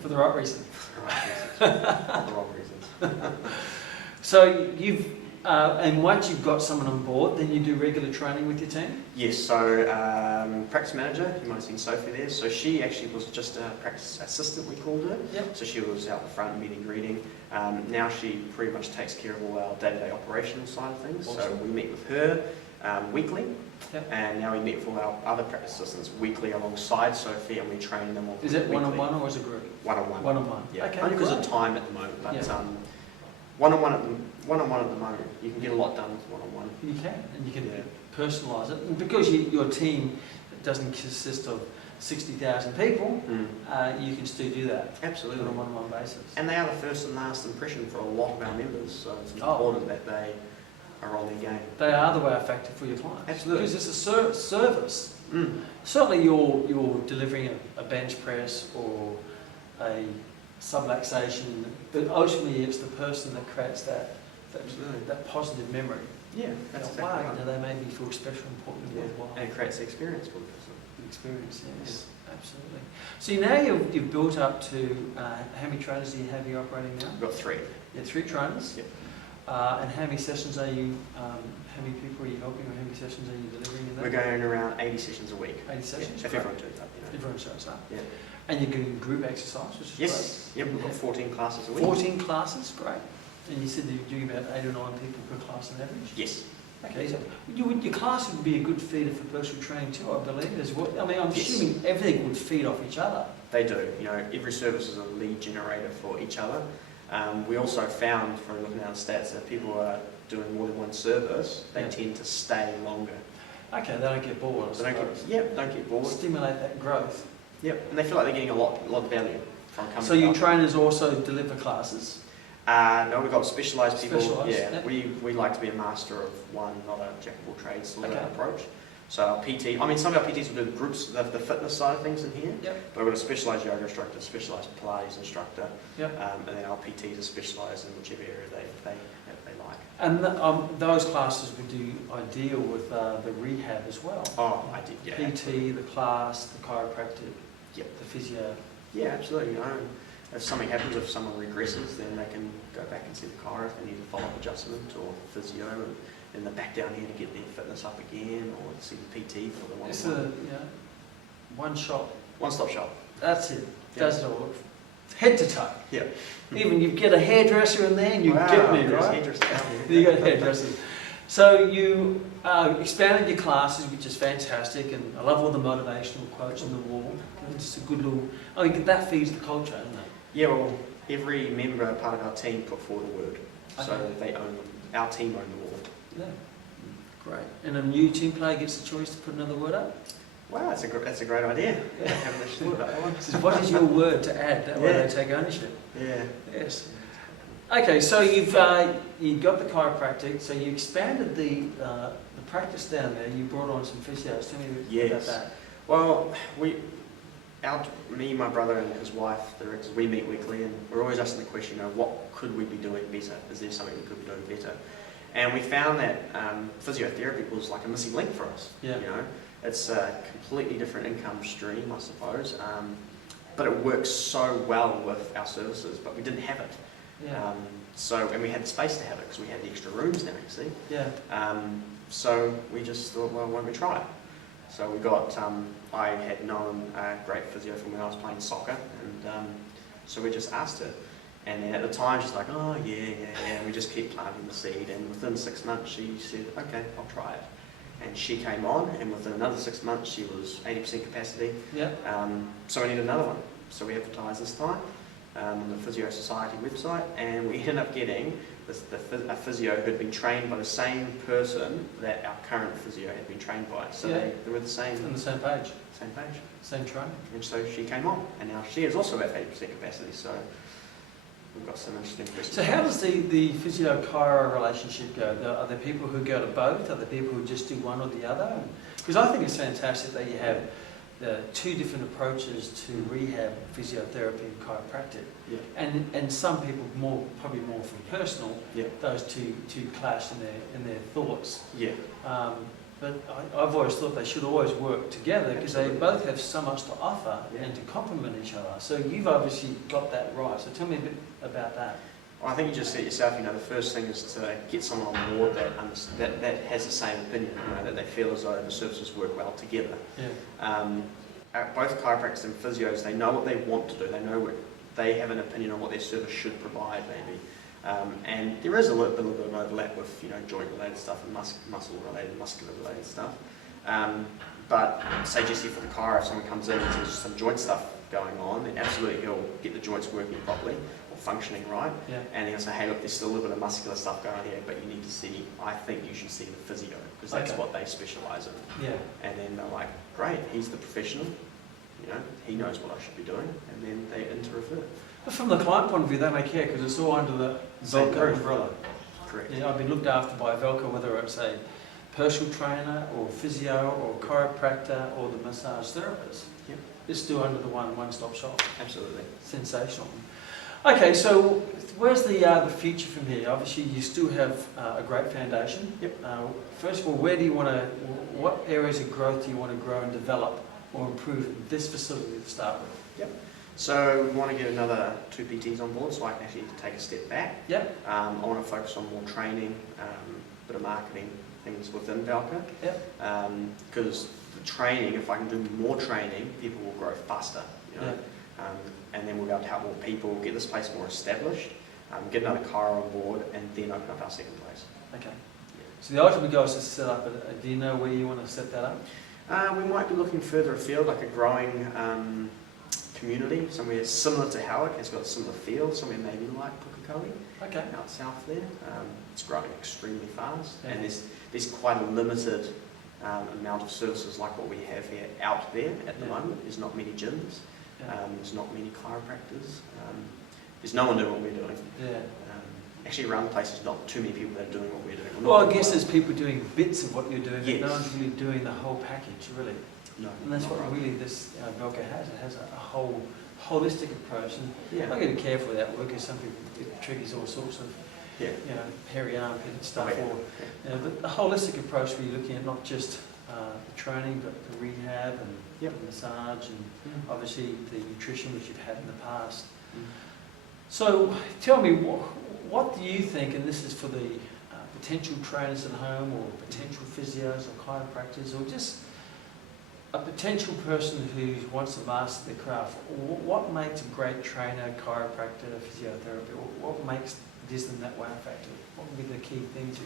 For the right reason. For the right reasons. Not the wrong reasons. So you've and once you've got someone on board, then you do regular training with your team? Yes, so practice manager, you might have seen Sophie there, so she actually was just a practice assistant, we called her. Yep. So she was out the front meeting, greeting. Now she pretty much takes care of all our day-to-day operational side of things. Awesome. So we meet with her, weekly. Yep. And now we meet with all our other practice assistants weekly alongside Sophie, and we train them on Is it weekly. one-on-one or is it group? One-on-one. One-on-one. Yeah. Okay, Only because great. of time at the moment, but Yeah. one-on-one at the moment, you can get a lot done with one-on-one. You can, and you can Yeah. personalise it. And because your team doesn't consist of 60,000 people, you can still do that Absolutely. on a one-on-one basis. And they are the first and last impression for a lot of our members, so it's Oh. important that they are on their game. They are the wow factor for your clients. Absolutely. Because it's a service. Certainly you're delivering a bench press or a subluxation, but ultimately it's the person that creates that positive memory. Yeah, that's Wow, exactly right. they made me feel special, important, and worthwhile. And it creates the experience for the person. Experience, yes, absolutely. So now you've built up to, how many trainers do you have here operating now? We've got 3. Yeah, 3 trainers. Yep. And how many sessions are you, how many people are you helping, or how many sessions are you delivering in that? We're going around 80 sessions a week. 80 sessions? Yeah, if Great. everyone turns up, you know. Everyone shows up. Yeah. And you're doing group exercise, which is Yes. Yep, we've got Yeah. 14 classes a great. week. 14 classes, great. And you said that you're doing about 8 or 9 people per class on average? Yes. Okay, so your class would be a good feeder for personal training too, I believe, as well. I mean, I'm Yes. assuming everything would feed off each other. They do. You know, every service is a lead generator for each other. We also found, from looking at the stats, that people who are doing more than one service, they Yeah. tend to stay longer. Okay, they don't get bored, I They don't suppose. don't get bored. Stimulate that growth. Yep, and they feel like they're getting a lot of value from coming. So your up. trainers also deliver classes? No, we've got specialised people. Specialised, Yeah, yeah. we like to be a master of one, not a jack of all trades sort of Okay. approach. So our PT, I mean, some of our PTs will do groups, the fitness side of things in here. Yep. But we've got a specialised yoga instructor, specialised Pilates instructor, Yep. and then our PTs are specialised in whichever area they like. And those classes would do ideal with the rehab as well? Oh, I did, yeah. PT, the class, the chiropractic, Yep. the physio. Yeah, absolutely. You know, if something happens, if someone regresses, then they can go back and see the chiro if they need a follow-up adjustment or physio, and then they're back down here to get their fitness up again, or see the PT for the It's a one shop. one-stop shop. That's it. Yeah. Does it all. Head to toe. Yeah. Even you get a hairdresser in there and you get me, there's right? hairdressers down here. You got hairdressers. So you expanded your classes, which is fantastic, and I love all the motivational quotes on the wall. It's just a good little. I mean, that feeds the culture, isn't it? Yeah, well, every member, part of our team, put forward a word, so Okay. they own them. Our team own the wall. Yeah. Great. And a new team player gets the choice to put another word up. Wow, that's a great idea. I haven't actually thought about that one. Says, what is your word to add? That way Yeah. they take ownership. Yeah. Yes. Okay, so you've got the chiropractic, so you expanded the practice down there. You brought on some physios. Tell me about Yes. that. Well, me, my brother, and his wife, the directors, we meet weekly, and we're always asking the question, what could we be doing better? Is there something we could be doing better? And we found that physiotherapy was like a missing link for us. Yeah. You know, it's a completely different income stream, I suppose, but it works so well with our services, but we didn't have it. Yeah. And we had the space to have it because we had the extra rooms now, you see. Yeah. So we just thought, well, why don't we try it? So we got, I had known a great physio from when I was playing soccer, and so we just asked her. And then at the time, she's like, oh, yeah, and we just keep planting the seed. And within 6 months, she said, okay, I'll try it. And she came on, and within another 6 months, she was 80% capacity. Yeah. So we needed another one. So we advertised this time on the Physio Society website, and we ended up getting a physio who had been trained by the same person that our current physio had been trained by. So Yeah. they were the same On the same page. page. Same trainer. And so she came on, and now she is also at 80% capacity. So we've got some interesting questions. So how does the physio-chiro relationship go? Are there people who go to both? Are there people who just do one or the other? Because I think it's fantastic that you have the 2 different approaches to rehab, physiotherapy and chiropractic. Yeah. And some people probably more from personal, Yeah. those two clash in their thoughts. Yeah. But I've always thought they should always work together because they Absolutely. both have so much to offer Yeah. and to complement each other. So you've obviously got that right. So tell me a bit about that. Well, I think you just said yourself, the first thing is to get someone on board that has the same opinion, that they feel as though the services work well together. Yeah. Both chiropractors and physios, they know what they want to do. They have an opinion on what their service should provide, maybe. And there is a little bit of an overlap with joint-related stuff and muscle-related, muscular-related stuff. But say just here for the chiro, if someone comes in and there's some joint stuff going on, then absolutely he'll get the joints working properly or functioning right. Yeah. And he'll say, hey, look, there's still a little bit of muscular stuff going on here, but you need to see, I think you should see the physio, because that's what they specialise in. Yeah. And then they're like, great, he's the professional, he knows what I should be doing, and then they inter-refer. But from the client point of view, they may care because it's all under the Same Velca roof. umbrella. Correct. Yeah, I've been looked after by Velca, whether it's a personal trainer or physio or chiropractor or the massage therapist. Yep. It's still under the one-stop shop. Absolutely. Sensational. Okay, so where's the future from here? Obviously, you still have a great foundation. Yep. First of all, what areas of growth do you want to grow and develop or improve this facility to start with? Yep. So we want to get another 2 PTs on board so I can actually take a step back. Yep. I want to focus on more training, bit of marketing, things within Velca. Yep. Because the training, if I can do more training, people will grow faster. Yep. And then we'll be able to help more people, get this place more established, get another chiro on board, and then open up our second place. Okay. So the ultimate goal is to set up do you know where you want to set that up? We might be looking further afield, like a growing community, somewhere similar to Howick, has got a similar feel, somewhere maybe like Pukekohe, Okay. out south there. It's growing extremely fast, Yeah. and there's quite a limited amount of services like what we have here out there at the moment. There's not many gyms, there's not many chiropractors, there's no one doing what we're doing. Yeah. Actually, around the place, there's not too many people that are doing what we're doing. Well, I guess there's people doing bits of what you're doing, Yes. but no one's really doing the whole package, really. No, And that's what not right. really this Velca has. It has a whole holistic approach. And Yeah. I get careful with that work because some people it triggers all sorts of Yeah. peri-armpit stuff. Oh, yeah. But the holistic approach where you're looking at not just the training, but the rehab and Yep. the massage and Mm. obviously the nutrition which you've had in the past. Mm. So tell me, what do you think, and this is for the potential trainers at home or potential physios or chiropractors or just a potential person who wants to master their craft, what makes a great trainer, chiropractor, physiotherapy, what makes gives them that wow factor? What would be the key things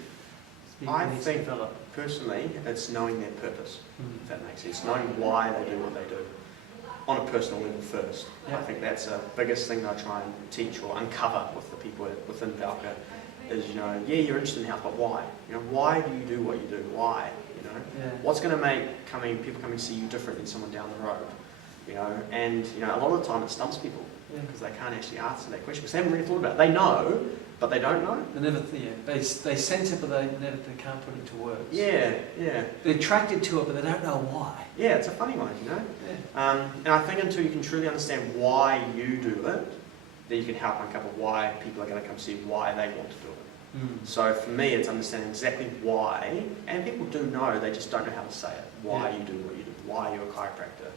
I need to think, develop? personally, it's knowing their purpose, Mm. if that makes sense. Knowing why they do what they do on a personal level first. Yeah. I think that's the biggest thing that I try and teach or uncover with the people within Velca is, yeah, you're interested in health, but why? Why do you do what you do? Why? Yeah. What's going to make people coming to see you different than someone down the road? And a lot of the time it stumps people Yeah. because they can't actually answer that question because they haven't really thought about it. They know, but they don't know. They never, they sense it, but they can't put it into words. Yeah. They're attracted to it, but they don't know why. Yeah, it's a funny one, Yeah. And I think until you can truly understand why you do it, then you can help uncover why people are going to come see why they want to do it. Mm. So for me, it's understanding exactly why, and people do know, they just don't know how to say it. Why you do what you do, why you're a chiropractor.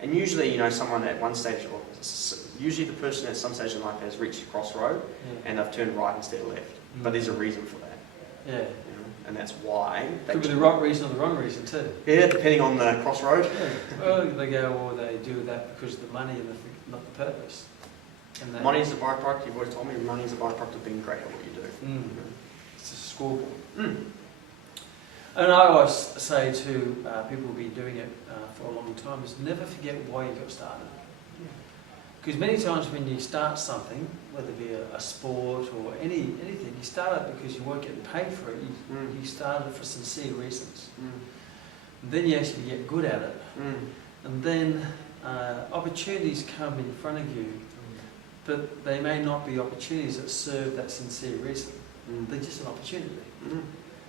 And usually, someone at one stage, or usually the person at some stage in life has reached a crossroad Yeah. and they've turned right instead of left. Mm. But there's a reason for that, Yeah. and that's why. Could be the right reason or the wrong reason too. Yeah, depending on the crossroad. Yeah. Well, they go, or they do that because of the money and not the purpose. And they, Money is a byproduct. You've always told me money is a byproduct of being great at what you do. Mm. It's a scoreboard. Mm. And I always say to people who've been doing it for a long time is never forget why you got started. Because many times when you start something, whether it be a sport or anything, you start it because you weren't getting paid for it. You started for sincere reasons. And then you actually get good at it. And then opportunities come in front of you, but they may not be opportunities that serve that sincere reason. They're just an opportunity.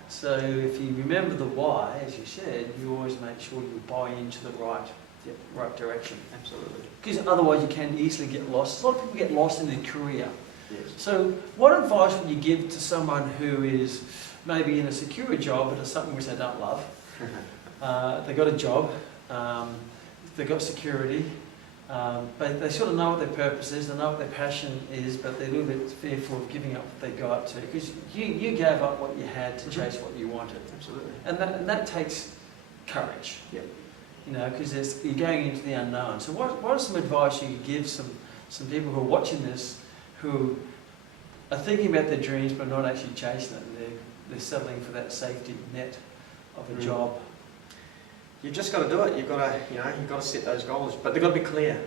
So if you remember the why, as you said, you always make sure you buy into the right direction. Absolutely. Because otherwise you can easily get lost. A lot of people get lost in their career. Yes. So what advice would you give to someone who is maybe in a secure job but it's something which they don't love? They've got a job, they've got security, but they sort of know what their purpose is, they know what their passion is, but they're a little bit fearful of giving up what they got to, because you gave up what you had to chase what you wanted. Absolutely. And that takes courage. Yep. Because you're going into the unknown. So what are some advice you could give some people who are watching this, who are thinking about their dreams but not actually chasing it. They're settling for that safety net of a job. You've just got to do it. You've got to set those goals, but they've got to be clear.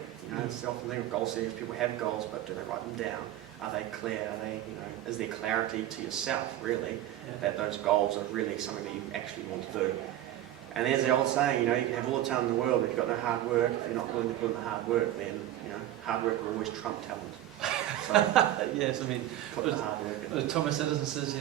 It's the often thing with goal setters. People have goals, but do they write them down? Are they clear? Are they, is there clarity to yourself really that those goals are really something that you actually want to do? And there's the old saying, you can have all the talent in the world, but if you've got no hard work, if you're not willing to put in the hard work, then hard work will always trump talent. So, yes, I mean, put the hard work in. Thomas Edison says,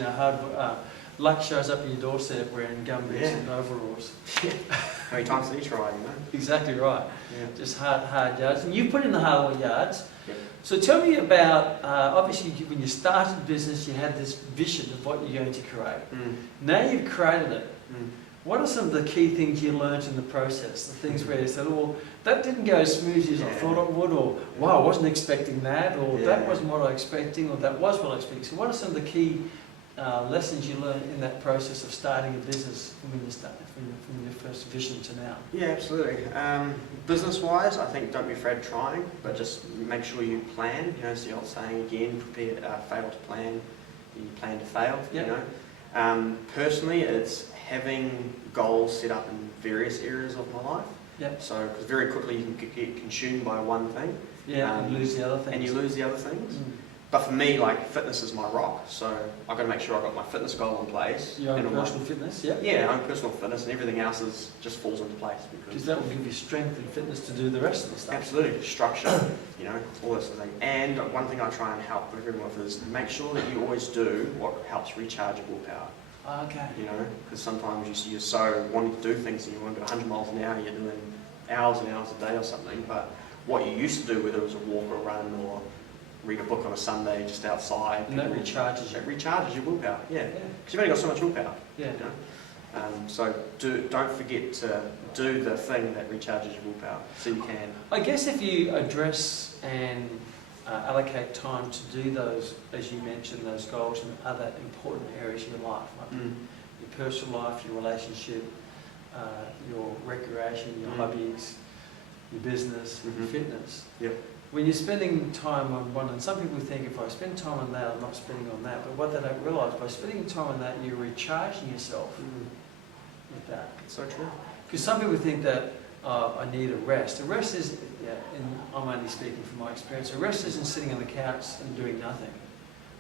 luck shows up at your doorstep wearing gumboots and overalls. How many times did he try, Exactly right. Yeah. Just hard yards. And you put in the hard yards. Yep. So tell me about, obviously when you started business, you had this vision of what you're going to create. Now you've created it. What are some of the key things you learned in the process? The things where you said, oh, that didn't go as smoothly as I thought it would, or wow, I wasn't expecting that, or that wasn't what I was expecting, or that was what I was expecting. So what are some of the key lessons you learned in that process of starting a business from your first vision to now? Yeah, absolutely. Business-wise, I think don't be afraid of trying, but just make sure you plan. It's the old saying again, fail to plan, you plan to fail. Personally, it's having goals set up in various areas of my life. So, because very quickly you can get consumed by one thing. And lose the other things. And you lose the other things. But for me, fitness is my rock, so I've got to make sure I've got my fitness goal in place. Your own personal fitness, Yeah, my own personal fitness, and everything else just falls into place. Because that will give you strength and fitness to do the rest of the stuff. Absolutely, structure, all this sort of thing. And one thing I try and help everyone with is make sure that you always do what helps recharge your willpower. Okay. Because sometimes you're so wanting to do things and you want to do 100 miles an hour, you're doing hours and hours a day or something, but what you used to do, whether it was a walk or a run or read a book on a Sunday just outside. And that recharges you. It recharges your willpower, because you've only got so much willpower. So don't forget to do the thing that recharges your willpower, so you can. I guess if you address and allocate time to do those, as you mentioned, those goals and other important areas of your life, like your personal life, your relationship, your recreation, your hobbies, your business, your fitness. When you're spending time on one, and some people think if I spend time on that, I'm not spending on that, but what they don't realise, by spending time on that, you're recharging yourself with that. It's so true. Because some people think that I need a rest. A rest is, and I'm only speaking from my experience, a rest isn't sitting on the couch and doing nothing.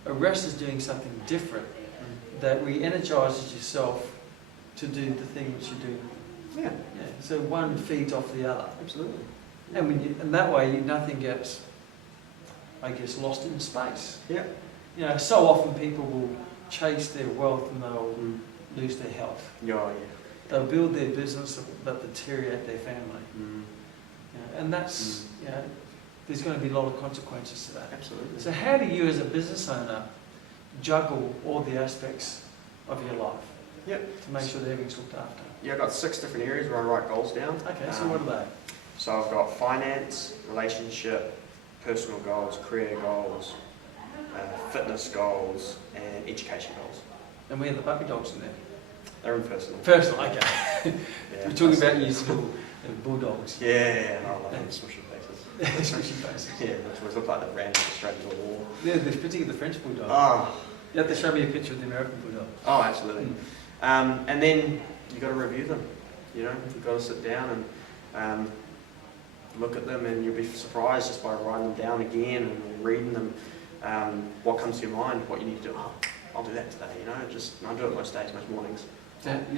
A rest is doing something different that re-energises yourself to do the thing which you're doing. So one feeds off the other. Absolutely. And that way nothing gets, I guess, lost in space. So often people will chase their wealth and they'll lose their health. They'll build their business but deteriorate their family. And that's, there's going to be a lot of consequences to that. Absolutely. So how do you as a business owner juggle all the aspects of your life to make sure that everything's looked after? I've got 6 different areas where I write goals down. Okay, so what are they? So I've got finance, relationship, personal goals, career goals, fitness goals, and education goals. And we have the puppy dogs in there? They're in personal. Personal, okay. We're talking about your little bulldogs. I love them, smushy faces. Squishy faces. Which always look like they're random straight to the wall. Particularly the French bulldog. You have to show me a picture of the American bulldog. Oh, absolutely. And then you've got to review them. You've got to sit down and look at them, and you'll be surprised just by writing them down again and reading them. What comes to your mind, what you need to do. I'll do that today. I do it most days, most mornings.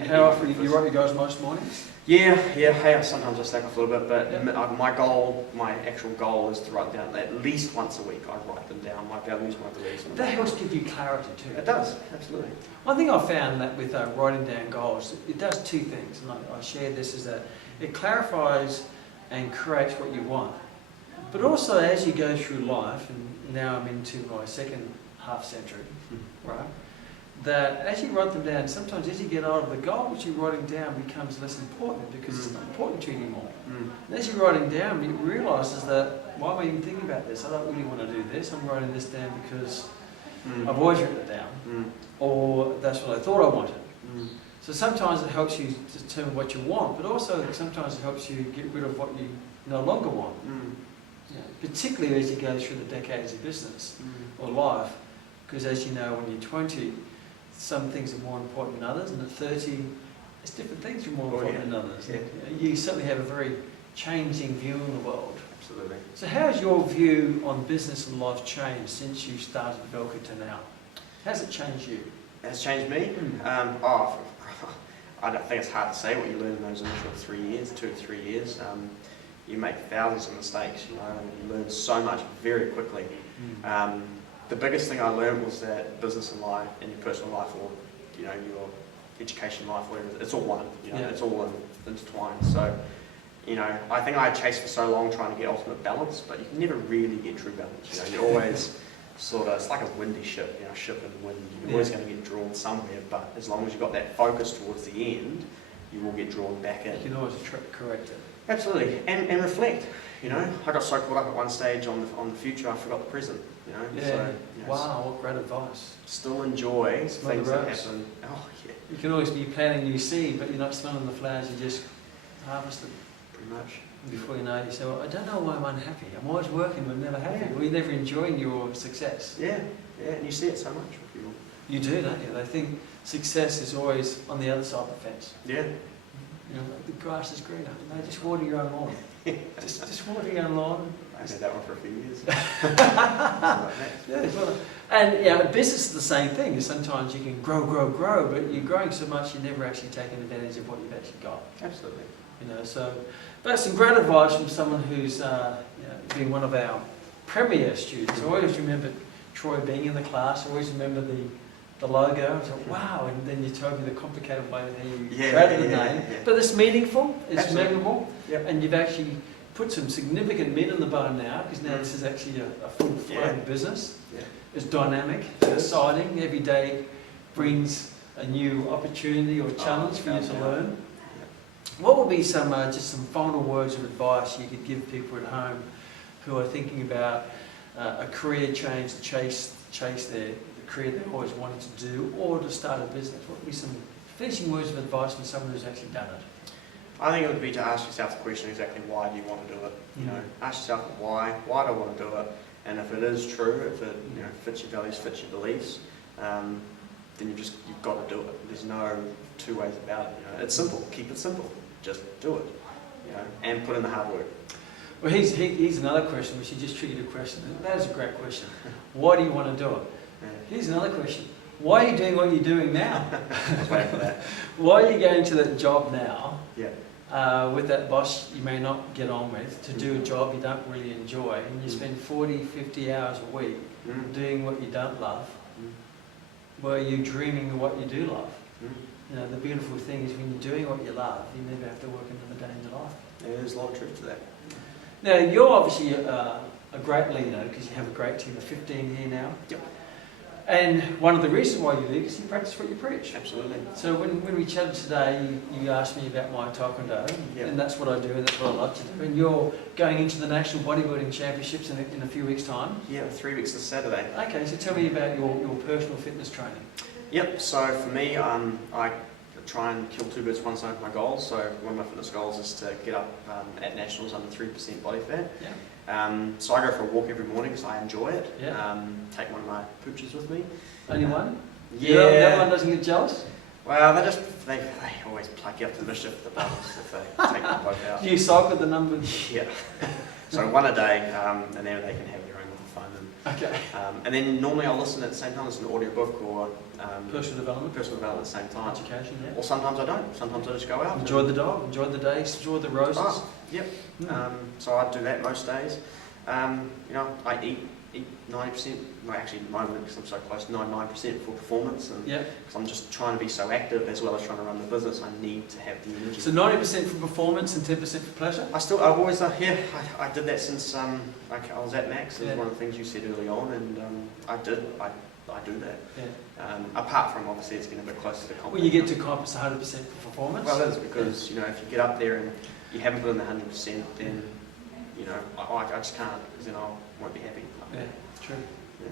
How often you write your goals most mornings? Hey, sometimes I slack off a little bit, but my actual goal is to write them down at least once a week. I write them down, my values, my beliefs. That helps give you clarity too. It does, absolutely. One thing I found that with writing down goals, it does 2 things, and I share this, is that it clarifies and creates what you want. But also as you go through life, and now I'm into my second half century, right? That as you write them down, sometimes as you get older, the goal which you're writing down becomes less important because it's not important to you anymore. And as you're writing down, you realise that, why am I even thinking about this? I don't really want to do this. I'm writing this down because I've always written it down, or that's what I thought I wanted. So sometimes it helps you determine what you want, but also sometimes it helps you get rid of what you no longer want. Particularly as you go through the decades of business or life, Because as you know, when you're 20, some things are more important than others, and at 30, it's different things are more important than others. Yeah. You certainly have a very changing view of the world. Absolutely. So how has your view on business and life changed since you started Velca to now? How's it changed you? It's changed me. I don't think it's hard to say what you learn in those initial 3 years, 2 to 3 years. You make thousands of mistakes, you know, and you learn so much very quickly. The biggest thing I learned was that business and life, and your personal life, or you know, your education life, whatever, it's all one. You know, it's all intertwined. So, you know, I think I chased for so long trying to get ultimate balance, but you can never really get true balance. You know, you're always sort of, it's like a windy ship, you know, ship in wind. You're always going to get drawn somewhere, but as long as you've got that focus towards the end, you will get drawn back in. You can always correct it. Absolutely, and reflect. You know, I got so caught up at one stage on the future, I forgot the present. You know, Yeah. so, you know, Wow, what great advice. still enjoy Smell things the that rose. happen. Oh yeah, You can always be planting new seed, but you're not smelling the flowers, you just harvest it. pretty much. Before you know it, you say, well, I don't know why I'm unhappy. I'm always working, but never happy. Well, you're never enjoying your success. Yeah, and you see it so much with people. You do, don't you? They think success is always on the other side of the fence. Yeah. You know, the grass is greener. No, just water your own lawn. just water your own lawn. I had that one for a few years. Yeah, well, and yeah, business is the same thing. Sometimes you can grow, but you're growing so much you're never actually taking advantage of what you've actually got. Absolutely. You know, so that's some great advice from someone who's you know, been one of our premier students. I always remember Troy being in the class. I always remember the logo. I thought, wow, and then you told me the complicated way that you created the name. Yeah. But it's meaningful, it's Absolutely. memorable, Yep. and you've actually put some significant meat on the bone now, because now this is actually a full-flown business. Yeah. It's dynamic, it's exciting. Every day brings a new opportunity or challenge for you to learn. What would be some just some final words of advice you could give people at home who are thinking about a career change to chase the career they always wanted to do, or to start a business? What would be some finishing words of advice from someone who's actually done it? I think it would be to ask yourself the question exactly why do you want to do it. You know, ask yourself why do I want to do it, and if it is true, if it fits your values, fits your beliefs, then you've got to do it. There's no two ways about it. You know, it's simple. Keep it simple. Just do it. You know, and put in the hard work. Well, here's another question, which you just triggered a question. That is a great question. Why do you want to do it? Here's another question. Why are you doing what you're doing now? I was waiting for that. Why are you going to that job now? Yeah. With that boss you may not get on with, to do a job you don't really enjoy, and you spend 40, 50 hours a week doing what you don't love, where you're dreaming of what you do love. You know, the beautiful thing is when you're doing what you love, you never have to work another day in your life. Yeah, there's a lot of truth to that. Now, you're obviously a great leader, because you have a great team of 15 here now. Yep. And one of the reasons why you lead is you practice what you preach. Absolutely. So when we chatted today, you asked me about my taekwondo, and that's what I do, and that's what I like to do. And you're going into the National Bodybuilding Championships in a few weeks' time. Yeah, 3 weeks this Saturday. Okay, so tell me about your personal fitness training. Yep, so for me, I try and kill two birds with one stone with my goals. So one of my fitness goals is to get up at Nationals under 3% body fat. Yeah. So I go for a walk every morning because I enjoy it. Yeah. Take one of my pooches with me. Only one? Yeah. That one doesn't get jealous? Well, they always pluck you up to mischief with the bubbles if they take them both out. Do you cycle the number? Yeah. So one a day, and then they can have their own little fun. Okay. And then normally I'll listen at the same time, listen to an audiobook or Personal development? Personal development at the same time. Education, yeah. Or sometimes I don't. Sometimes I just go out. Enjoy the dog, enjoy the day, enjoy the roses. Oh, yep. So I do that most days. You know, I eat 90%, well actually at the moment because I'm so close, 99% for performance, and because I'm just trying to be so active as well as trying to run the business, I need to have the energy. So 90% for performance and 10% for pleasure? I've always, I did that since I was at Max. It was one of the things you said early on, and I do that. Yeah. Apart from obviously it's getting a bit closer to competition. Well, you get to comp, it's 100% for performance? Well, it is because, you know, if you get up there and you haven't put in the 100%, then, you know, I just can't, because then I won't be happy. Yeah, true. Yeah.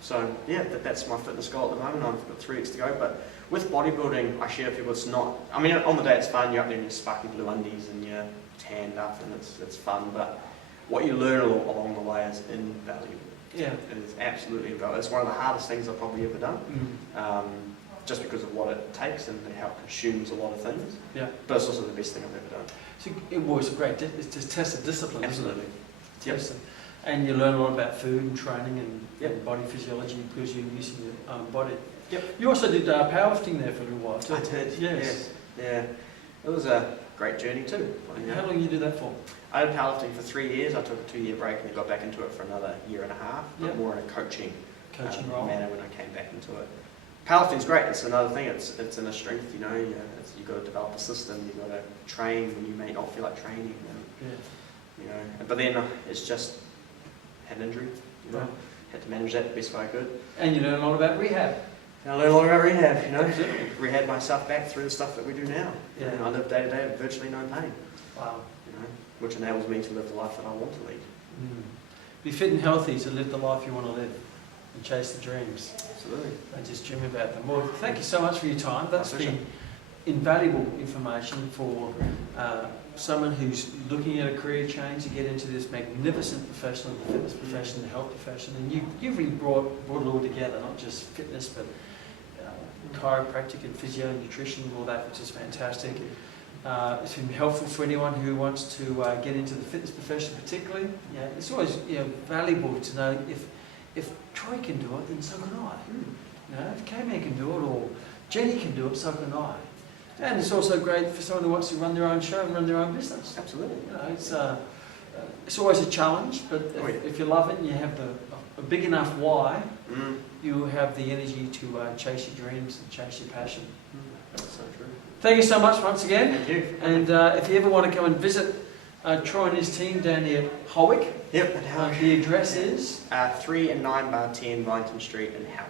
So, yeah, that's my fitness goal at the moment. I've got 3 weeks to go, but with bodybuilding, I share with people it's not, I mean, on the day it's fun, you're up there in your sparkly blue undies and you're tanned up and it's fun, but what you learn along the way is invaluable. Yeah. It is absolutely invaluable. It's one of the hardest things I've probably ever done. Just because of what it takes and how it consumes a lot of things. Yeah. But it's also the best thing I've ever done. So it was a great, it's just test of discipline. Absolutely. Yep. And you learn a lot about food and training and body physiology because you're using your own body. Yep. You also did powerlifting there for a little while too. I did. Yes. Yeah. It was a great journey too. How long did you do that for? I did powerlifting for 3 years. I took a 2-year break and then got back into it for another 1.5 years, but more in a coaching role manner when I came back into it. Powerlifting's great. It's another thing. It's in a strength. You know, you've got to develop a system. You've got to train when you may not feel like training. And, you know, but then it's just had an injury. You know, had to manage that the best way I could. And you learn a lot about rehab. And I learned a lot about rehab. You know, Absolutely. rehab myself back through the stuff that we do now. Yeah. You know, I live day to day with virtually no pain. Wow. You know, which enables me to live the life that I want to lead. Be fit and healthy to live the life you want to live and chase the dreams. Absolutely. And just dream about them. Well, thank you so much for your time. That's been invaluable information for someone who's looking at a career change to get into this magnificent profession, the fitness profession, the health profession. And you've really brought it all together, not just fitness, but chiropractic and physio and nutrition and all that, which is fantastic. It's been helpful for anyone who wants to get into the fitness profession particularly. Yeah, it's always valuable to know if Troy can do it, then so can I. You know, if Kman can do it or Jenny can do it, so can I. And it's also great for someone who wants to run their own show and run their own business. Absolutely. You know, it's always a challenge, but if you love it and you have a big enough why, you have the energy to chase your dreams and chase your passion. That's so true. Thank you so much once again. Thank you. And if you ever want to come and visit Troy and his team down near Howick, the address is 3 and 9 bar 10 Wellington Street in Howick.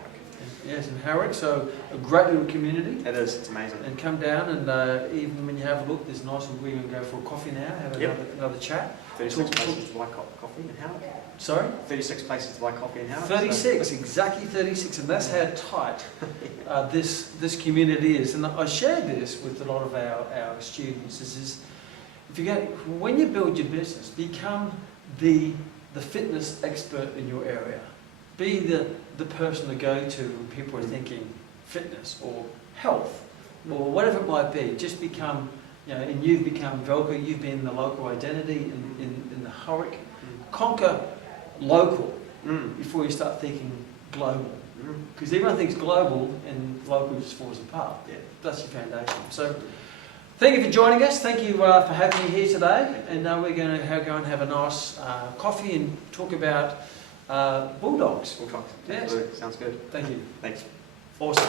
Yes, in Howick, so a great little community. It is, it's amazing. And come down and even when you have a look, there's nice, we're going to go for a coffee now, have another chat. 36 places to buy coffee in Howick. Sorry? 36 places to buy coffee in Howick. 36, exactly 36, and that's how tight this community is. And I share this with a lot of our students. If you when you build your business, become the fitness expert in your area. Be the person to go to when people are thinking fitness or health or whatever it might be. Just become, and you've become Velca, you've been the local identity in the Howick. Conquer local before you start thinking global. Because everyone thinks global and local just falls apart. Yeah, that's your foundation. So thank you for joining us. Thank you for having me here today. And now we're going to go and have a nice coffee and talk about bulldogs. We'll talk. Yes. Absolutely. Sounds good. Thank you. Thanks. Awesome.